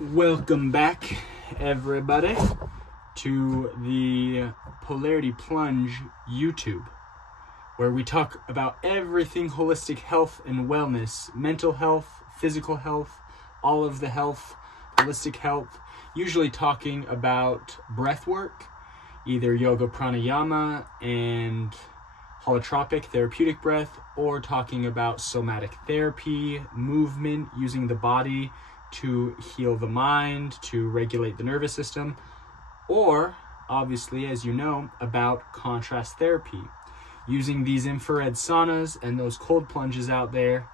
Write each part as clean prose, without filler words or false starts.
Welcome back, everybody, to the Polarity Plunge YouTube, where we talk about everything holistic health and wellness, mental health, physical health, all of the health, holistic health, usually talking about breath work, either yoga pranayama and holotropic therapeutic breath, or talking about somatic therapy, movement, using the body to heal the mind, to regulate the nervous system, or obviously, as you know, about contrast therapy, using these infrared saunas and those cold plunges out there,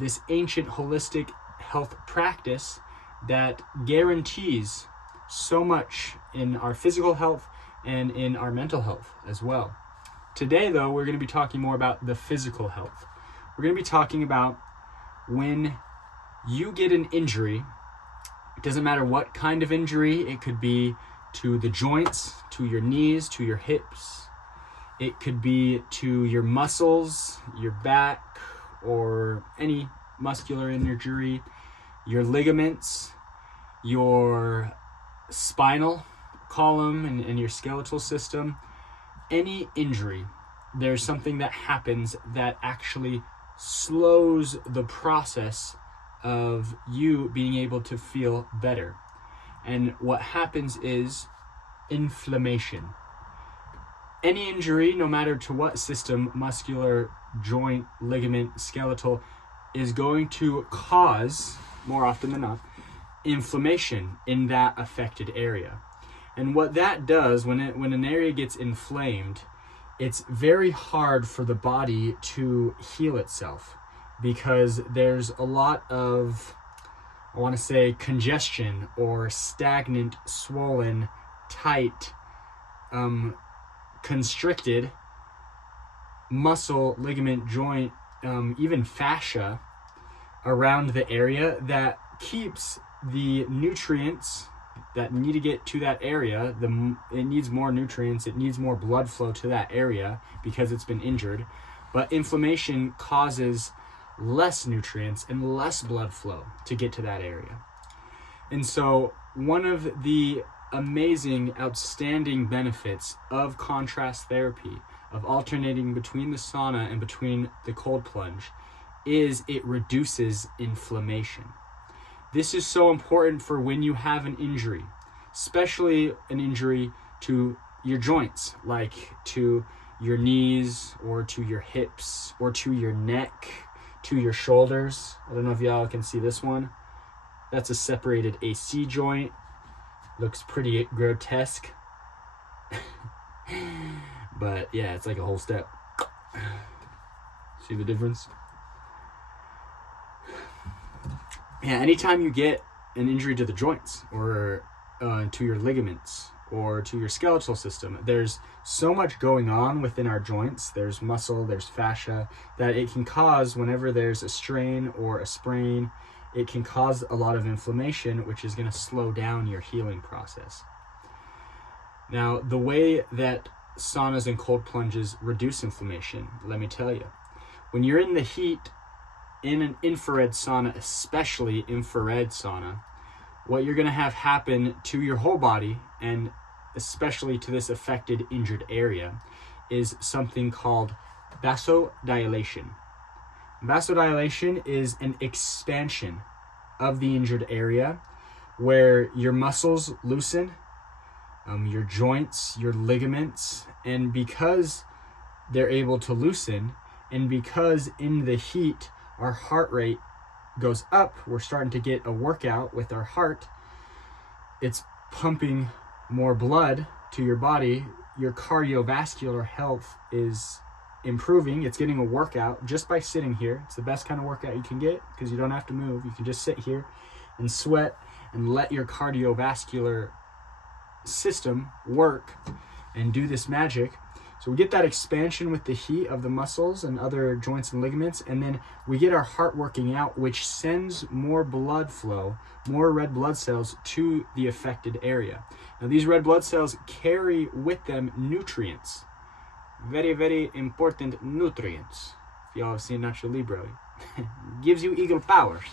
this ancient holistic health practice that guarantees so much in our physical health and in our mental health as well. Today, though, we're going to be talking more about the physical health. We're going to be talking about when you get an injury. It doesn't matter what kind of injury. It could be to the joints, to your knees, to your hips. It could be to your muscles, your back, or any muscular injury, your ligaments, your spinal column and your skeletal system. Any injury, there's something that happens that actually slows the process of you being able to feel better. And what happens is inflammation. Any injury, no matter to what system, muscular, joint, ligament, skeletal, is going to cause, more often than not, inflammation in that affected area. And what that does, when an area gets inflamed, it's very hard for the body to heal itself, because there's a lot of, I want to say, congestion or stagnant, swollen, tight, constricted muscle, ligament, joint, even fascia around the area that keeps the nutrients that need to get to that area. It needs more nutrients, it needs more blood flow to that area because it's been injured. But inflammation causes less nutrients and less blood flow to get to that area. And so one of the amazing, outstanding benefits of contrast therapy, of alternating between the sauna and between the cold plunge, is it reduces inflammation. This is so important for when you have an injury, especially an injury to your joints, like to your knees or to your hips or to your neck, to your shoulders. I don't know if y'all can see this one. That's a separated AC joint. Looks pretty grotesque. But yeah, it's like a whole step. See the difference? Yeah, anytime you get an injury to the joints or to your ligaments or to your skeletal system, there's so much going on within our joints. There's muscle, there's fascia, that it can cause, whenever there's a strain or a sprain, it can cause a lot of inflammation, which is going to slow down your healing process. Now, the way that saunas and cold plunges reduce inflammation, let me tell you. When you're in the heat, in an infrared sauna, especially infrared sauna, what you're going to have happen to your whole body, and especially to this affected, injured area, is something called vasodilation. Vasodilation is an expansion of the injured area where your muscles loosen, your joints, your ligaments, and because they're able to loosen, and because in the heat our heart rate goes up, we're starting to get a workout with our heart, it's pumping more blood to your body, your cardiovascular health is improving, it's getting a workout just by sitting here. It's the best kind of workout you can get because you don't have to move. You can just sit here and sweat and let your cardiovascular system work and do this magic. So we get that expansion with the heat of the muscles and other joints and ligaments, and then we get our heart working out, which sends more blood flow, more red blood cells to the affected area. Now these red blood cells carry with them nutrients. Very, very important nutrients. If y'all have seen Nacho Libre, it gives you eagle powers.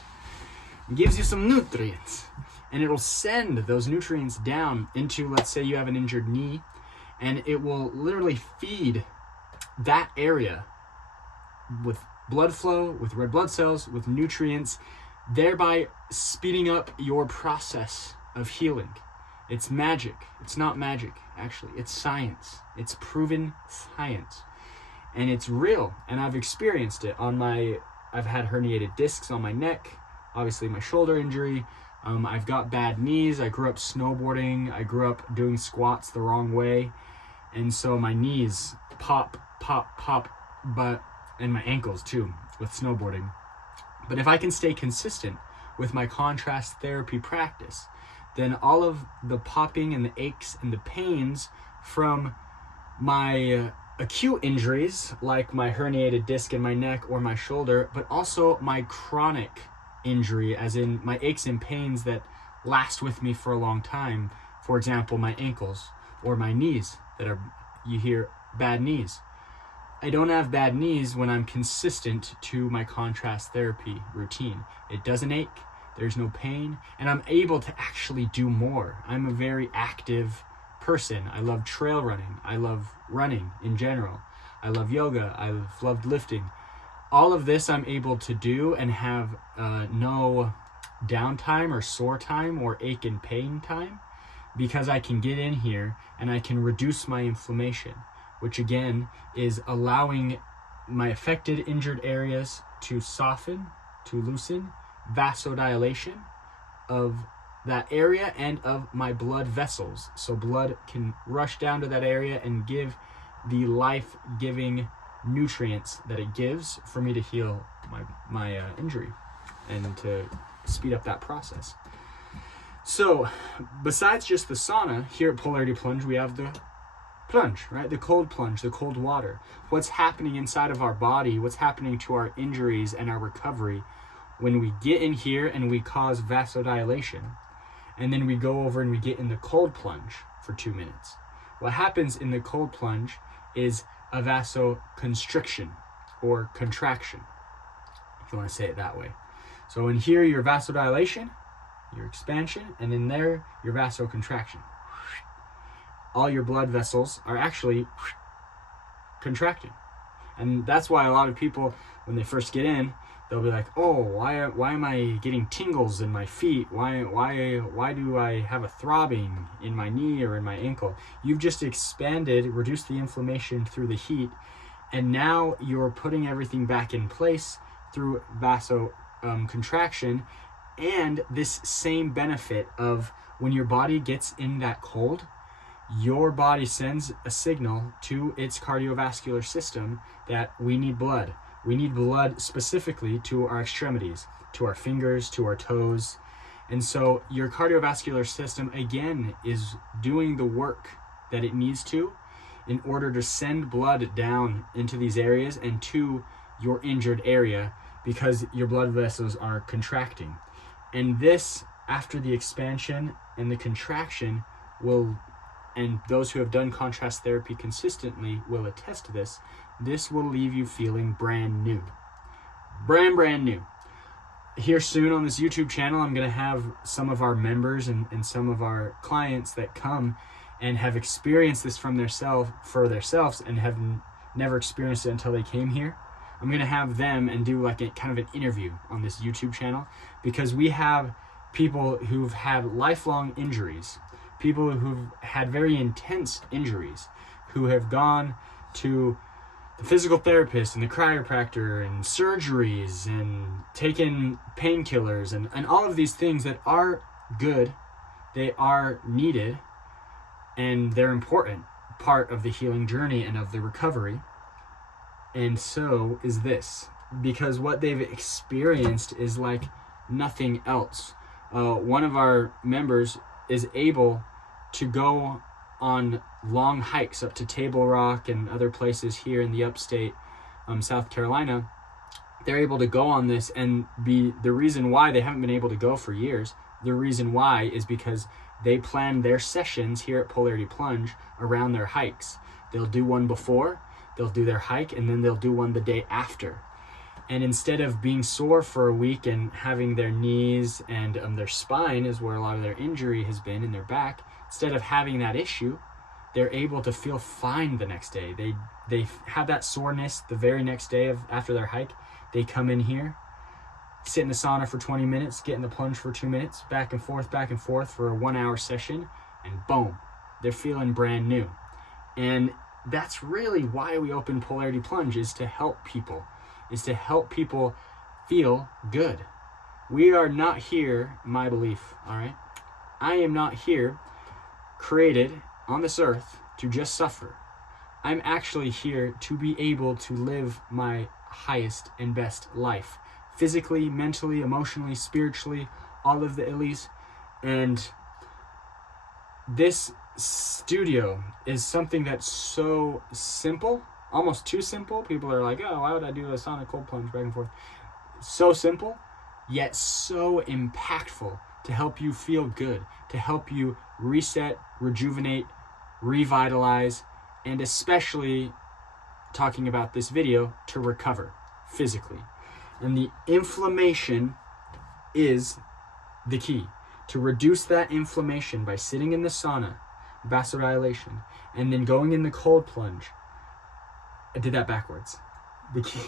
It gives you some nutrients. and it'll send those nutrients down into, let's say you have an injured knee, and it will literally feed that area with blood flow, with red blood cells, with nutrients, thereby speeding up your process of healing. It's magic. It's not magic, actually. It's science. It's proven science. And it's real. And I've experienced it I've had herniated discs on my neck, obviously my shoulder injury. I've got bad knees. I grew up snowboarding. I grew up doing squats the wrong way. And so my knees pop, and my ankles too with snowboarding. But if I can stay consistent with my contrast therapy practice, then all of the popping and the aches and the pains from my acute injuries, like my herniated disc in my neck or my shoulder, but also my chronic injury, as in my aches and pains that last with me for a long time, for example, my ankles or my knees you hear bad knees. I don't have bad knees when I'm consistent to my contrast therapy routine. It doesn't ache, there's no pain, and I'm able to actually do more. I'm a very active person. I love trail running. I love running in general. I love yoga. I've loved lifting. All of this I'm able to do and have no downtime or sore time or ache and pain time, because I can get in here and I can reduce my inflammation, which again is allowing my affected injured areas to soften, to loosen, vasodilation of that area and of my blood vessels. So blood can rush down to that area and give the life-giving nutrients that it gives for me to heal my injury and to speed up that process. So besides just the sauna, here at Polarity Plunge, we have the plunge, right? The cold plunge, the cold water. What's happening inside of our body, what's happening to our injuries and our recovery when we get in here and we cause vasodilation, and then we go over and we get in the cold plunge for 2 minutes. What happens in the cold plunge is a vasoconstriction or contraction, if you want to say it that way. So in here, your vasodilation, your expansion, and in there, your vasocontraction. All your blood vessels are actually contracting. And that's why a lot of people, when they first get in, they'll be like, oh, why am I getting tingles in my feet? Why do I have a throbbing in my knee or in my ankle? You've just expanded, reduced the inflammation through the heat, and now you're putting everything back in place through vasocontraction, and this same benefit of when your body gets in that cold, your body sends a signal to its cardiovascular system that we need blood. We need blood specifically to our extremities, to our fingers, to our toes. And so your cardiovascular system, again, is doing the work that it needs to in order to send blood down into these areas and to your injured area, because your blood vessels are contracting. And this, after the expansion and the contraction, and those who have done contrast therapy consistently will attest to this, this will leave you feeling brand new. Brand new. Here soon on this YouTube channel, I'm going to have some of our members and some of our clients that come and have experienced this for themselves and have never experienced it until they came here. I'm going to have them and do like a kind of an interview on this YouTube channel, because we have people who've had lifelong injuries, people who've had very intense injuries, who have gone to the physical therapist and the chiropractor and surgeries and taken painkillers and all of these things that are good, they are needed, and they're important part of the healing journey and of the recovery. And so is this, because what they've experienced is like nothing else. One of our members is able to go on long hikes up to Table Rock and other places here in the upstate, South Carolina. They're able to go on this, and the reason why they haven't been able to go for years, the reason why is because they plan their sessions here at Polarity Plunge around their hikes. They'll do one before, they'll do their hike, and then they'll do one the day after. And instead of being sore for a week and having their knees and their spine is where a lot of their injury has been, in their back, instead of having that issue, they're able to feel fine the next day. They have that soreness the very next day after their hike. They come in here, sit in the sauna for 20 minutes, get in the plunge for 2 minutes, back and forth for a 1 hour session, and boom, they're feeling brand new. And that's really why we open Polarity Plunge, is to help people feel good. We are not here, my belief, all right? I am not here created on this earth to just suffer. I'm actually here to be able to live my highest and best life. Physically, mentally, emotionally, spiritually, all of the illies. And this studio is something that's so simple, almost too simple. People are like, oh, why would I do a sauna+cold plunge back and forth? So simple, yet so impactful to help you feel good, to help you reset, rejuvenate, revitalize, and especially, talking about this video, to recover physically. And the inflammation is the key. To reduce that inflammation by sitting in the sauna, vasodilation, and then going in the cold plunge. I did that backwards. The key,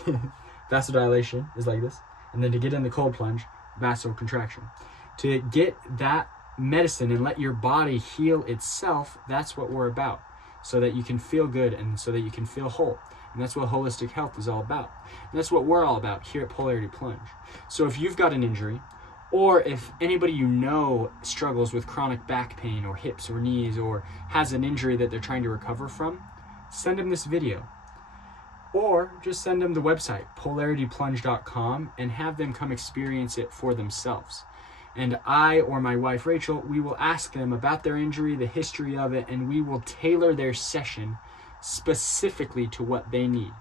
vasodilation is like this, and then to get in the cold plunge, vasocontraction. To get that medicine and let your body heal itself, that's what we're about, so that you can feel good and so that you can feel whole. And that's what holistic health is all about. And that's what we're all about here at Polarity Plunge. So if you've got an injury, or if anybody you know struggles with chronic back pain or hips or knees, or has an injury that they're trying to recover from, send them this video. Or just send them the website, polarityplunge.com, and have them come experience it for themselves. And I or my wife Rachel, we will ask them about their injury, the history of it, and we will tailor their session specifically to what they need.